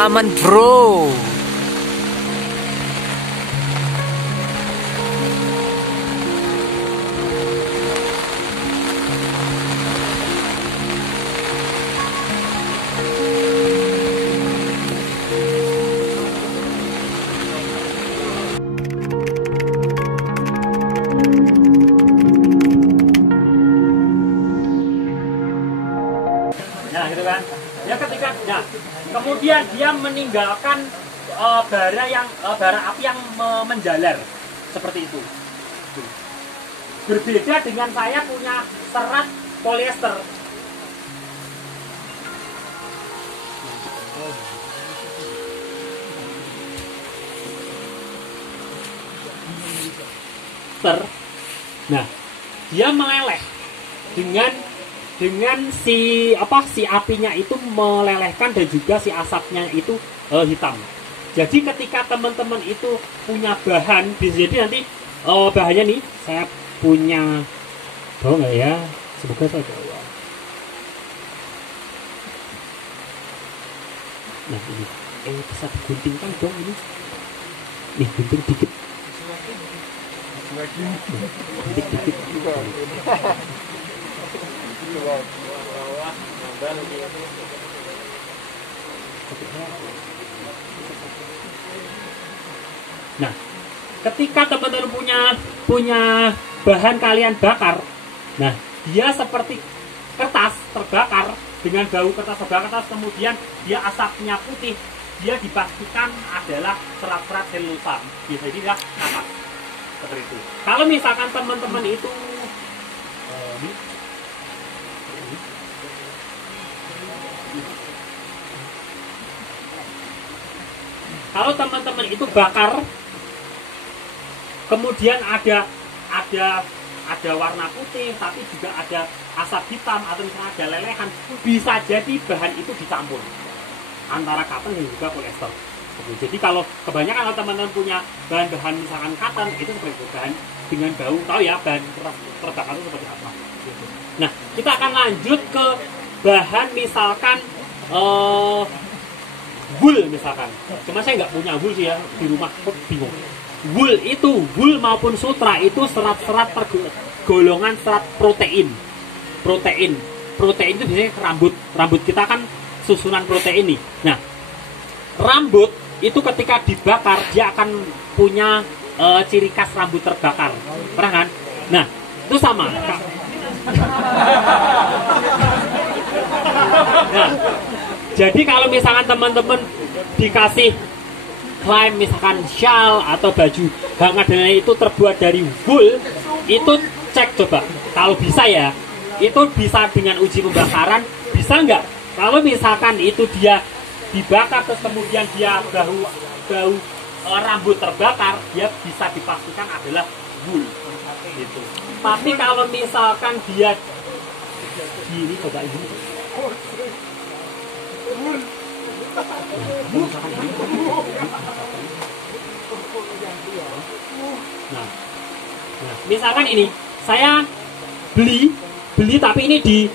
Aman bro. Nah gitu kan ya, ketika kemudian dia meninggalkan bara api yang menjalar seperti itu. Berbeda dengan saya punya serat polyester. Nah, dia meleleh dengan si apinya itu melelehkan, dan juga si asapnya itu hitam. Jadi ketika teman-teman itu punya bahan, bisa jadi nanti bahannya nih saya punya, tahu nggak ya? Semoga saya bawa. Nah ini, bisa diguntingkan dong ini. Nih gunting dikit. Dikit. Nah, ketika teman-teman punya bahan kalian bakar, nah dia seperti kertas terbakar dengan bau kertas terbakar, kemudian dia asapnya putih, dia dipastikan adalah serat-serat selulosa. Jadi dia napas seperti itu. Kalau misalkan teman-teman itu kalau teman-teman itu bakar, kemudian ada warna putih, tapi juga ada asap hitam, atau misalnya ada lelehan, bisa jadi bahan itu dicampur antara cotton dan juga polyester. Jadi kalau kebanyakan kalau teman-teman punya bahan-bahan misalkan cotton, itu seperti itu, bahan dengan bau, tahu ya bahan terbakar itu seperti apa. Nah, kita akan lanjut ke bahan misalkan wool misalkan. Cuma saya nggak punya wool sih ya di rumah, kok bingung. Wool maupun sutra itu serat-serat golongan serat protein. Protein itu biasanya rambut kita kan susunan protein nih. Nah, rambut itu ketika dibakar dia akan punya ciri khas rambut terbakar, pernah kan? Nah, itu sama. Nah, jadi kalau misalkan teman-teman dikasih klaim misalkan shawl atau baju hangat dan itu terbuat dari wool, itu cek coba. Kalau bisa ya, itu bisa dengan uji pembakaran, bisa nggak? Kalau misalkan itu dia dibakar terus kemudian dia bau rambut terbakar, dia bisa dipastikan adalah wool gitu. Tapi kalau misalkan dia gini, coba ini. Nah, misalkan ini saya beli tapi ini di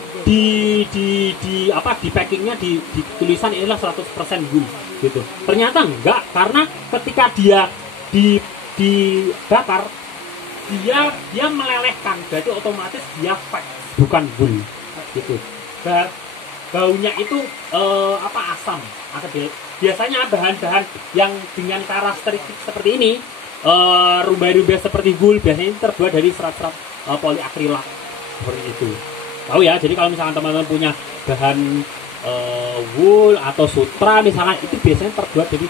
packingnya di tulisan inilah 100% wool gitu. Ternyata enggak, karena ketika dia dibakar dia melelehkan, berarti otomatis dia fake, bukan wool gitu. Baunya itu asam. Biasanya bahan-bahan yang dengan karakteristik seperti ini, rumbai-rumbai seperti wool, biasanya terbuat dari serat-serat poliakrilat seperti itu. Tahu ya, jadi kalau misalkan teman-teman punya bahan wool atau sutra misalkan, itu biasanya terbuat dari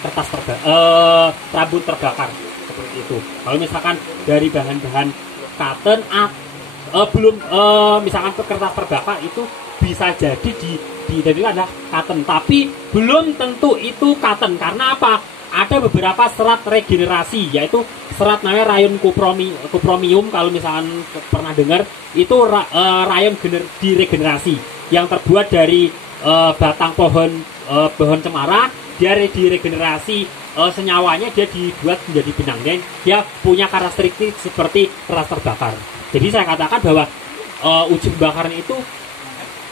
kertas rambut terbakar seperti itu. Kalau misalkan dari bahan-bahan cotton misalkan kertas terbakar, itu bisa jadi dari adalah cotton, tapi belum tentu itu cotton. Karena apa? Ada beberapa serat regenerasi, yaitu serat namanya rayon kupromium. Kalau misalkan pernah dengar, itu rayon diregenerasi yang terbuat dari batang pohon cemara. Dia diregenerasi senyawanya, dia dibuat menjadi benang, dan dia punya karakteristik seperti kertas terbakar. Jadi saya katakan bahwa uji pembakaran itu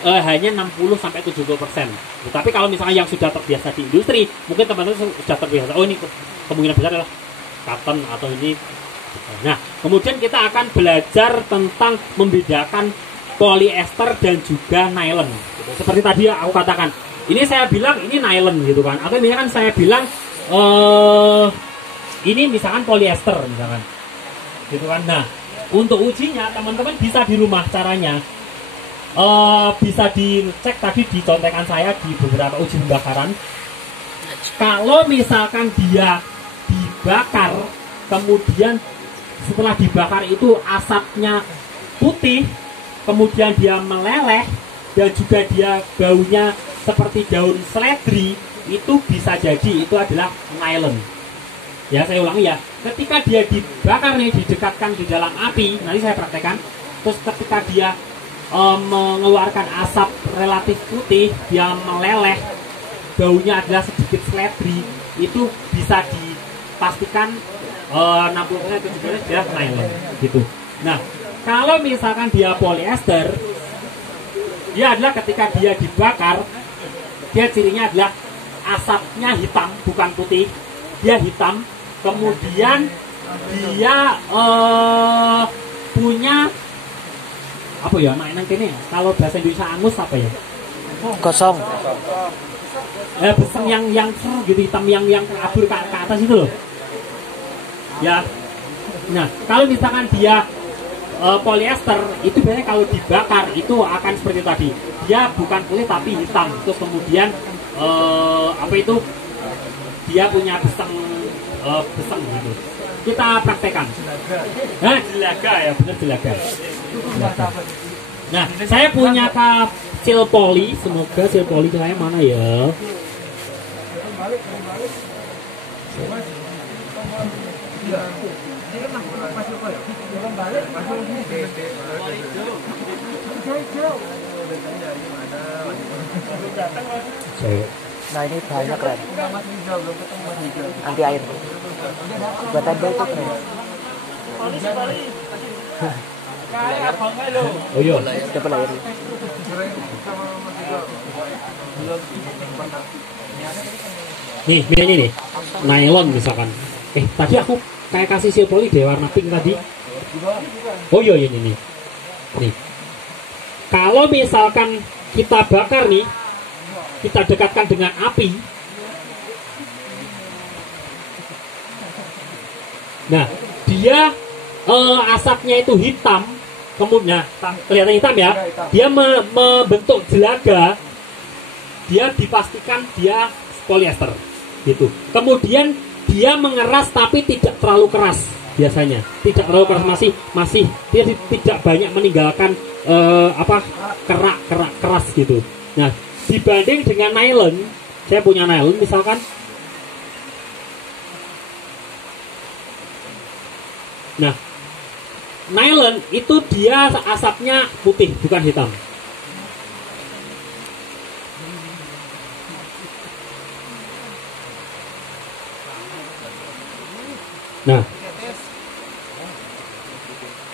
hanya 60-70%. Tapi kalau misalnya yang sudah terbiasa di industri, mungkin teman-teman sudah terbiasa. Oh ini kemungkinan besar adalah cotton atau ini. Nah, kemudian kita akan belajar tentang membedakan polyester dan juga nylon. Seperti tadi aku katakan, ini saya bilang ini nylon gitu kan. Atau misalkan saya bilang ini misalkan polyester misalkan. Gitu kan. Nah, untuk ujinya teman-teman bisa di rumah caranya. Bisa dicek tadi di contekan saya di beberapa uji pembakaran. Kalau misalkan dia dibakar, kemudian setelah dibakar itu asapnya putih, kemudian dia meleleh dan juga dia baunya seperti daun seledri, itu bisa jadi itu adalah nylon. Ya, saya ulangi ya. Ketika dia dibakar nih, didekatkan di dalam api, nanti saya praktekkan. Terus ketika dia mengeluarkan asap relatif putih, dia meleleh, baunya adalah sedikit seledri, itu bisa dipastikan 60% dia nylon gitu. Nah, kalau misalkan dia polyester, dia adalah ketika dia dibakar, dia cirinya adalah asapnya hitam, bukan putih, dia hitam, kemudian dia punya apa ya mainan kini ya? Kalau bahasa Indonesia angus apa ya? Kosong. Beseng yang gitu hitam yang kabur ke atas itu loh. Ya. Nah, kalau misalkan dia polyester itu biasanya kalau dibakar itu akan seperti tadi. Dia bukan putih tapi hitam. Terus kemudian apa itu? Dia punya beseng gitu. Kita praktekkan. Nah, jelaga ya, benar jelaga. Nah, saya punya sil poli, semoga sil poli saya mana ya? Nah ini bahannya keren, anti air. Buat anda itu keren. Oh iya, dapat air. Nih, ini nih, nylon misalkan. Tadi aku kayak kasih sil poli deh warna pink tadi. Oh iya ini nih. Nih. Kalau misalkan kita bakar nih, kita dekatkan dengan api. Nah, dia asapnya itu hitam, kemudian kelihatan hitam ya. Dia membentuk jelaga. Dia dipastikan dia polyester, gitu. Kemudian dia mengeras tapi tidak terlalu keras biasanya. Tidak terlalu keras, masih dia tidak banyak meninggalkan kerak keras gitu. Nah, dibanding dengan nylon, saya punya nylon misalkan. Nah, nylon itu dia asapnya putih bukan hitam. Nah,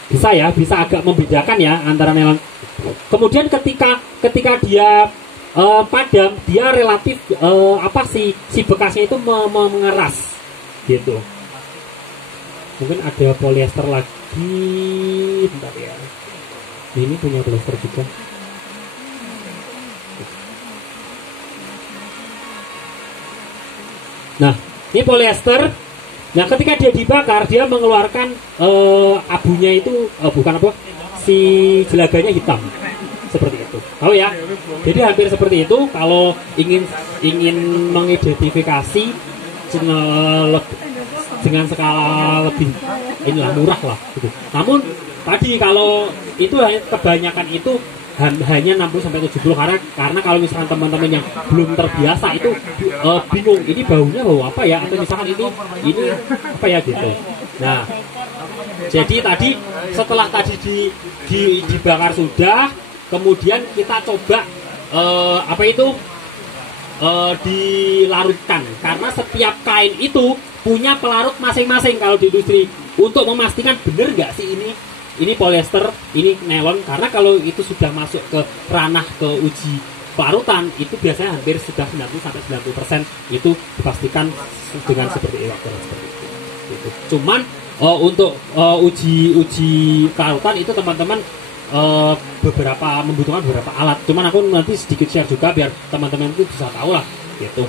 bisa agak membedakan ya antara nylon. Kemudian ketika dia padam, dia relatif si bekasnya itu mengeras gitu. Mungkin ada polyester lagi, bentar ya. Ini punya polyester juga. Nah, ini polyester. Nah, ketika dia dibakar, dia mengeluarkan abunya itu si jelaganya hitam. Seperti itu. Tahu ya? Jadi hampir seperti itu. Kalau ingin mengidentifikasi dengan skala lebih murah lah gitu. Namun tadi kalau itu kebanyakan itu hanya 60-70 karena kalau misalkan teman-teman yang belum terbiasa itu bingung ini baunya bau apa ya, atau misalkan ini apa ya gitu. Nah, jadi tadi setelah tadi dibakar sudah, kemudian kita coba dilarutkan, karena setiap kain itu punya pelarut masing-masing kalau di industri untuk memastikan benar nggak sih ini ini polyester, ini nylon, karena kalau itu sudah masuk ke ranah ke uji pelarutan itu biasanya hampir sudah 90-90% itu dipastikan dengan seperti evaporan seperti itu. Gitu. Cuman untuk uji pelarutan itu teman-teman membutuhkan beberapa alat. Cuman aku nanti sedikit share juga biar teman-teman itu bisa tahu lah gitu.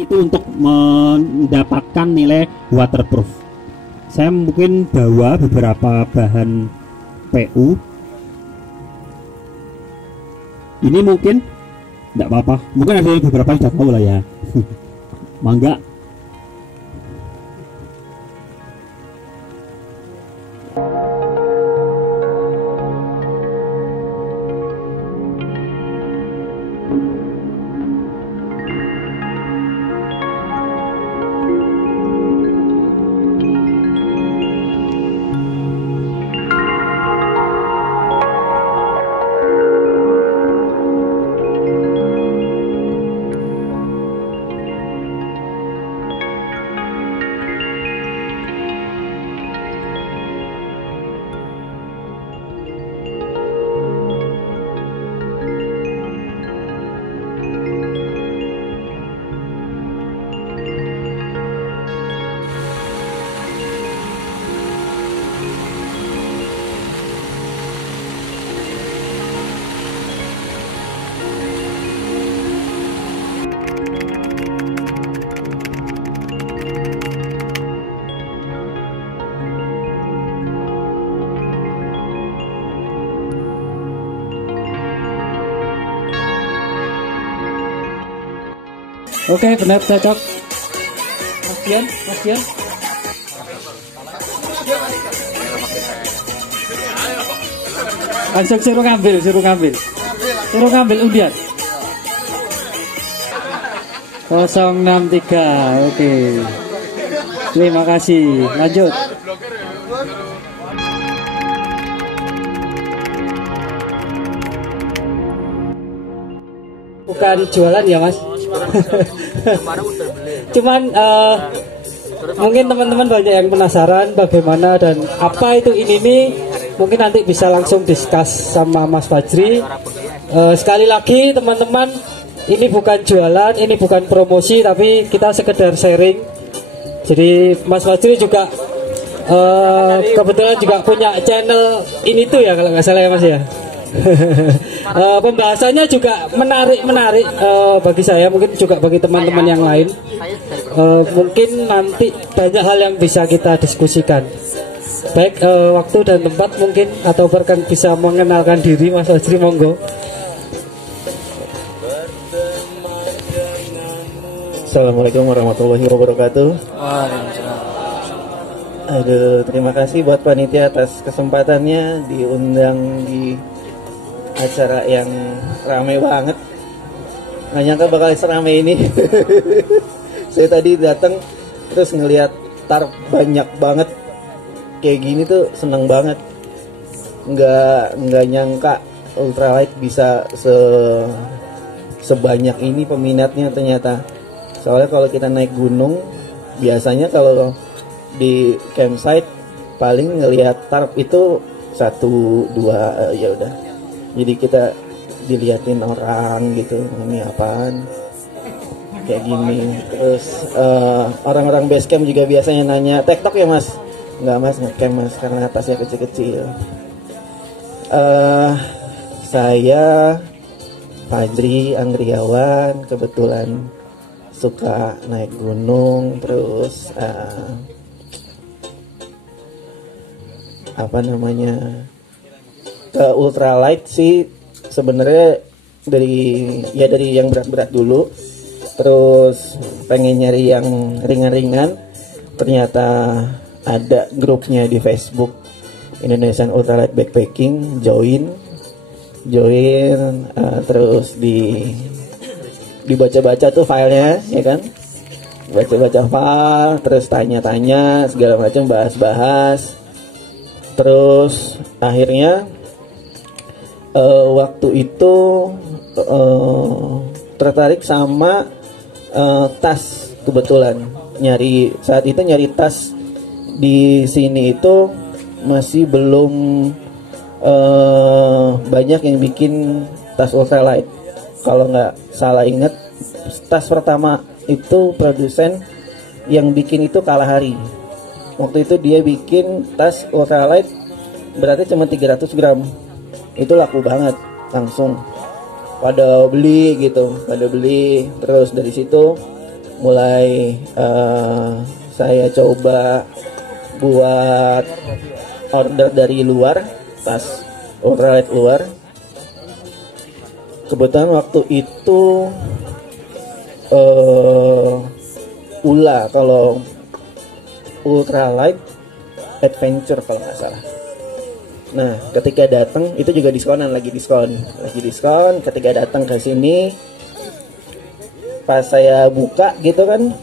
Itu untuk mendapatkan nilai waterproof. Saya mungkin bawa beberapa bahan PU. Ini mungkin tidak apa-apa. Mungkin ada beberapa yang sudah tahu lah ya. Mangga. Oke, benar cocok. Mas Dian. Langsung suruh ngambil undian. 063. Oke. Terima kasih. Lanjut. Bukan jualan ya, Mas? Cuman mungkin teman-teman banyak yang penasaran bagaimana dan apa itu ini mungkin nanti bisa langsung discuss sama Mas Fajri. Sekali lagi teman-teman, ini bukan jualan, ini bukan promosi, tapi kita sekedar sharing. Jadi Mas Fajri juga kebetulan juga punya channel ini tuh ya kalau nggak salah ya Mas ya. Pembahasannya juga menarik bagi saya, mungkin juga bagi teman-teman yang lain. Mungkin nanti banyak hal yang bisa kita diskusikan. Baik, waktu dan tempat mungkin atau bahkan bisa mengenalkan diri Mas Fajri, monggo. Assalamualaikum warahmatullahi wabarakatuh. Aduh, terima kasih buat panitia atas kesempatannya diundang di acara yang ramai banget. Nggak nyangka bakal seramai ini. Saya tadi datang terus ngelihat tarp banyak banget kayak gini tuh seneng banget. Nggak nyangka ultralight bisa sebanyak ini peminatnya ternyata. Soalnya kalau kita naik gunung biasanya kalau di campsite paling ngelihat tarp itu 1-2 ya udah. Jadi kita diliatin orang gitu, ini apaan kayak gini. Terus orang-orang base camp juga biasanya nanya, TikTok ya Mas? Enggak Mas, ngecamp Mas, karena atasnya kecil-kecil. Saya Fajri Anggriawan, kebetulan suka naik gunung, terus ke ultralight sih sebenarnya dari yang berat-berat dulu, terus pengen nyari yang ringan-ringan. Ternyata ada grupnya di Facebook Indonesian Ultralight Backpacking, join terus dibaca-baca tuh filenya ya kan, baca-baca file, terus tanya-tanya segala macam, bahas-bahas, terus akhirnya waktu itu tertarik sama tas kebetulan saat itu nyari tas di sini itu masih belum banyak yang bikin tas ultralight. Kalau nggak salah ingat, tas pertama itu produsen yang bikin itu Kalahari. Waktu itu dia bikin tas ultralight berarti cuma 300 gram. Itu laku banget, langsung pada beli gitu, terus dari situ mulai saya coba buat order dari luar, tas ultralight luar. Kebetulan waktu itu ULA, kalau ultralight adventure kalau nggak salah. Nah, ketika datang itu juga lagi diskon. Ketika datang ke sini, pas saya buka gitu kan,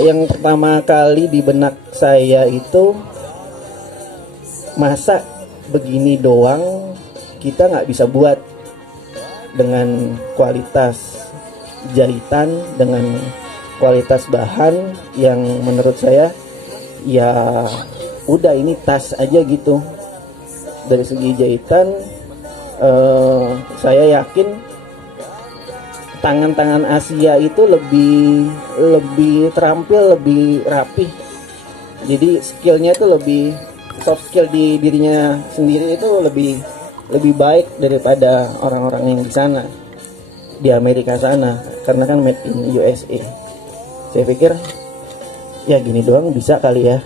yang pertama kali di benak saya itu, masa begini doang kita nggak bisa buat dengan kualitas jahitan, dengan kualitas bahan yang menurut saya ya udah ini tas aja gitu. Dari segi jahitan saya yakin tangan-tangan Asia itu lebih terampil, lebih rapih. Jadi skillnya itu lebih soft skill di dirinya sendiri itu lebih baik daripada orang-orang yang di sana, di Amerika sana, karena kan made in USA. Saya pikir ya gini doang bisa kali ya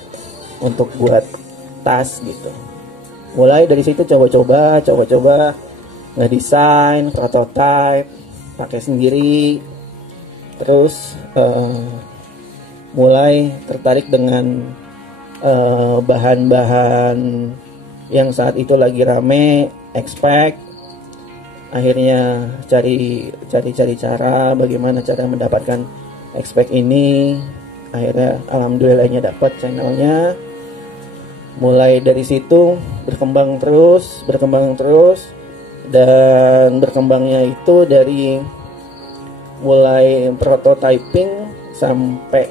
untuk buat tas gitu. Mulai dari situ coba-coba ngedesain, prototype, pakai sendiri. Terus mulai tertarik dengan bahan-bahan yang saat itu lagi rame, expect. Akhirnya cari cara bagaimana cara mendapatkan expect ini. Akhirnya alhamdulillahnya dapat channelnya. Mulai dari situ berkembang terus, dan berkembangnya itu dari mulai prototyping sampai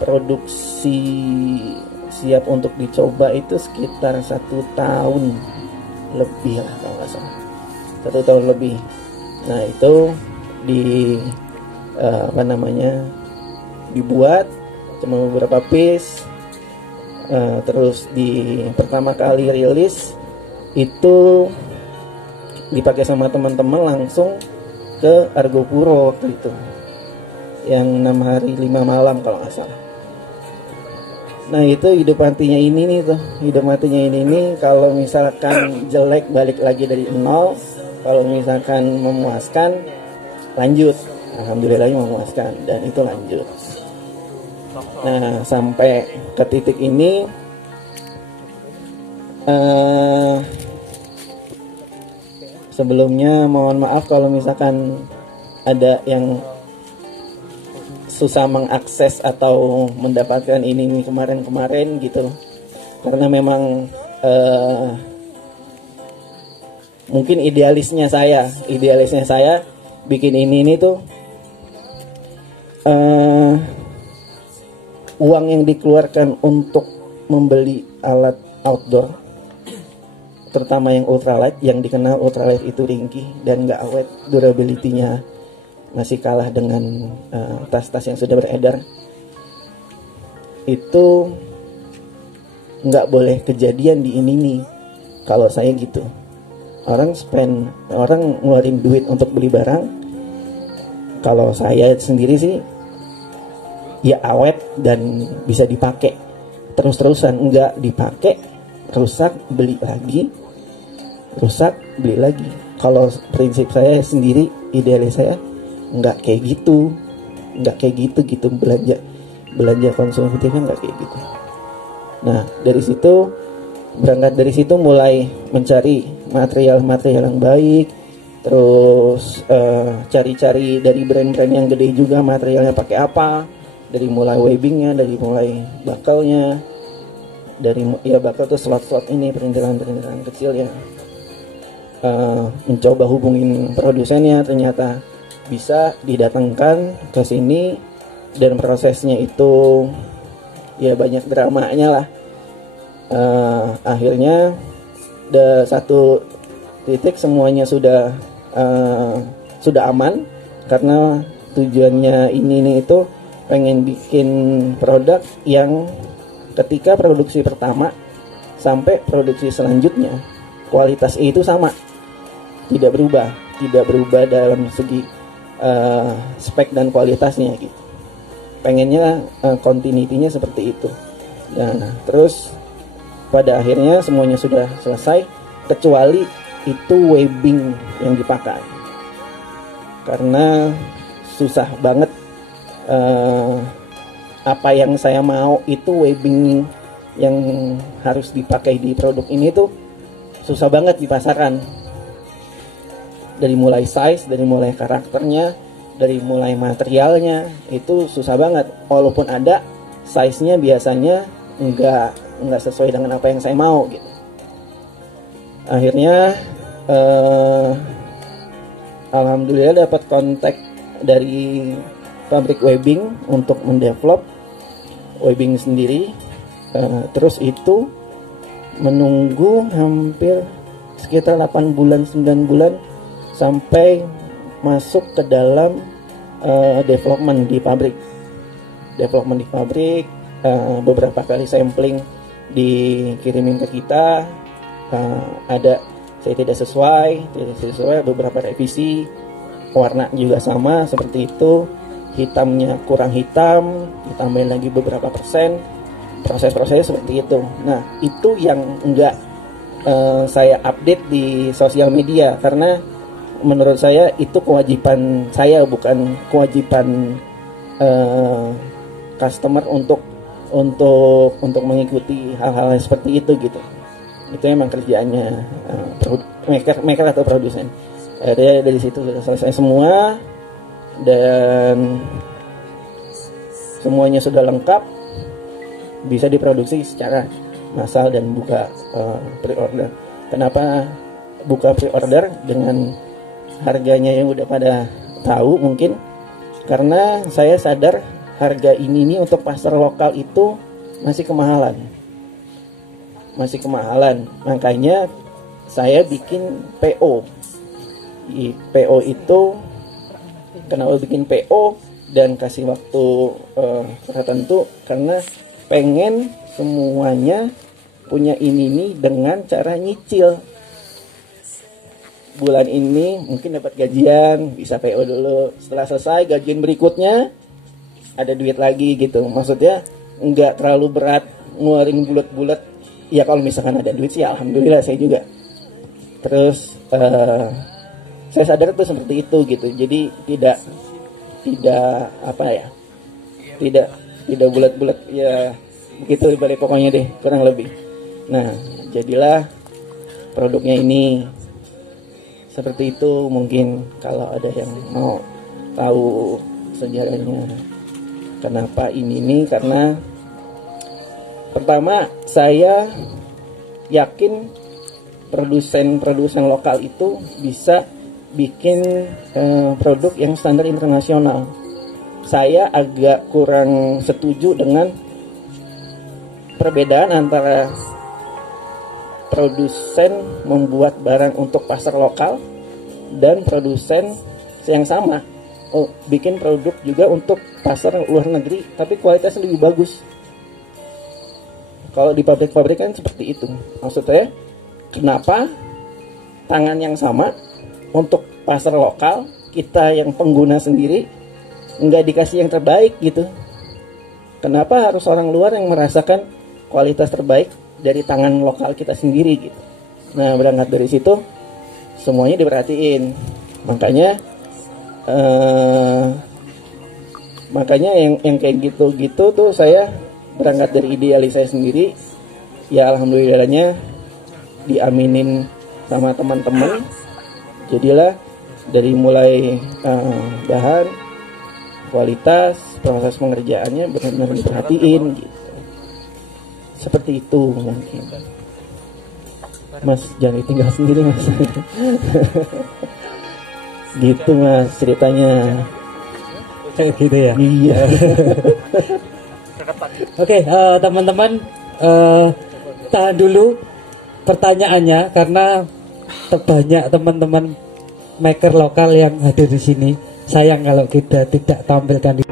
produksi siap untuk dicoba itu sekitar 1 tahun lebih lah kalau nggak salah, 1 tahun lebih. Nah itu dibuat cuma beberapa piece, terus di pertama kali rilis itu dipakai sama teman-teman langsung ke Argopuro waktu itu, yang 6 hari 5 malam kalau nggak salah. Nah itu hidup matinya ini nih, kalau misalkan jelek balik lagi dari nol, kalau misalkan memuaskan lanjut, alhamdulillahnya memuaskan dan itu lanjut. Nah sampai ke titik ini sebelumnya mohon maaf kalau misalkan ada yang susah mengakses atau mendapatkan ini kemarin gitu, karena memang mungkin idealisnya saya bikin ini tuh uang yang dikeluarkan untuk membeli alat outdoor, terutama yang ultralight, yang dikenal ultralight itu ringkih dan nggak awet, durability-nya masih kalah dengan tas-tas yang sudah beredar. Itu nggak boleh kejadian di ini nih. Kalau saya gitu, orang ngeluarin duit untuk beli barang. Kalau saya sendiri sih ya awet dan bisa dipakai terus-terusan, enggak dipakai rusak beli lagi, Kalau prinsip saya sendiri, idealis saya nggak kayak gitu belanja konsumtifnya nggak kayak gitu. Nah berangkat dari situ mulai mencari material yang baik, terus cari-cari dari brand-brand yang gede juga materialnya pakai apa, dari mulai webbingnya, dari mulai bakalnya, bakal tuh slot-slot ini, perintilan kecil ya. Mencoba hubungin produsennya, ternyata bisa didatangkan ke sini, dan prosesnya itu ya banyak dramanya lah. Akhirnya satu titik semuanya sudah aman, karena tujuannya ini nih itu pengen bikin produk yang ketika produksi pertama sampai produksi selanjutnya kualitasnya itu sama, tidak berubah dalam segi spek dan kualitasnya gitu. Pengennya continuity-nya seperti itu. Nah, terus pada akhirnya semuanya sudah selesai kecuali itu webbing yang dipakai, karena susah banget. Apa yang saya mau itu webbing yang harus dipakai di produk ini tuh susah banget di pasaran. Dari mulai size, dari mulai karakternya, dari mulai materialnya itu susah banget. Walaupun ada size-nya biasanya nggak sesuai dengan apa yang saya mau gitu. Akhirnya alhamdulillah dapat kontak dari pabrik webbing untuk mendevelop webbing sendiri. Terus itu menunggu hampir sekitar 8 bulan 9 bulan sampai masuk ke dalam development di pabrik. Beberapa kali sampling dikirimin ke kita, ada saya tidak sesuai, beberapa revisi, warna juga sama seperti itu, hitamnya kurang hitam, ditambahin lagi beberapa persen, proses-prosesnya seperti itu. Nah, itu yang enggak saya update di sosial media, karena menurut saya itu kewajiban saya, bukan kewajiban customer untuk mengikuti hal-hal seperti itu gitu. Itu emang kerjaannya maker atau produsen. Dari situ sudah selesai semua dan semuanya sudah lengkap, bisa diproduksi secara massal dan buka pre-order. Kenapa buka pre-order dengan harganya yang udah pada tahu mungkin? Karena saya sadar harga ini nih untuk pasar lokal itu masih kemahalan. Makanya saya bikin PO. PO itu kenapa bikin PO dan kasih waktu tertentu, karena pengen semuanya punya ini nih dengan cara nyicil. Bulan ini mungkin dapat gajian, bisa PO dulu. Setelah selesai gajian berikutnya ada duit lagi gitu. Maksudnya nggak terlalu berat ngeluarin bulat-bulat. Ya kalau misalkan ada duit sih alhamdulillah saya juga. Terus saya sadar tuh seperti itu gitu. Jadi tidak bulat-bulat ya begitu balik pokoknya deh, kurang lebih. Nah, jadilah produknya ini seperti itu. Mungkin kalau ada yang mau tahu sejarahnya kenapa ini nih, karena pertama saya yakin produsen lokal itu bisa bikin produk yang standar internasional. Saya agak kurang setuju dengan perbedaan antara produsen membuat barang untuk pasar lokal dan produsen yang sama bikin produk juga untuk pasar luar negeri tapi kualitasnya lebih bagus. Kalau di pabrik-pabrik kan seperti itu. Maksudnya kenapa tangan yang sama untuk pasar lokal kita yang pengguna sendiri nggak dikasih yang terbaik gitu? Kenapa harus orang luar yang merasakan kualitas terbaik dari tangan lokal kita sendiri gitu? Nah, berangkat dari situ semuanya diperhatiin. Makanya yang kayak gitu tuh saya berangkat dari idealis saya sendiri. Ya alhamdulillahnya diaminin sama teman-teman. Jadilah dari mulai bahan, kualitas, proses pengerjaannya benar-benar diperhatiin gitu. Seperti itu mungkin. Mas jangan ditinggal sendiri Mas. Gitu Mas ceritanya. Kayak gitu ya. Iya. Oke, teman-teman, tahan dulu pertanyaannya karena banyak teman-teman maker lokal yang hadir di sini. Sayang kalau kita tidak tampilkan di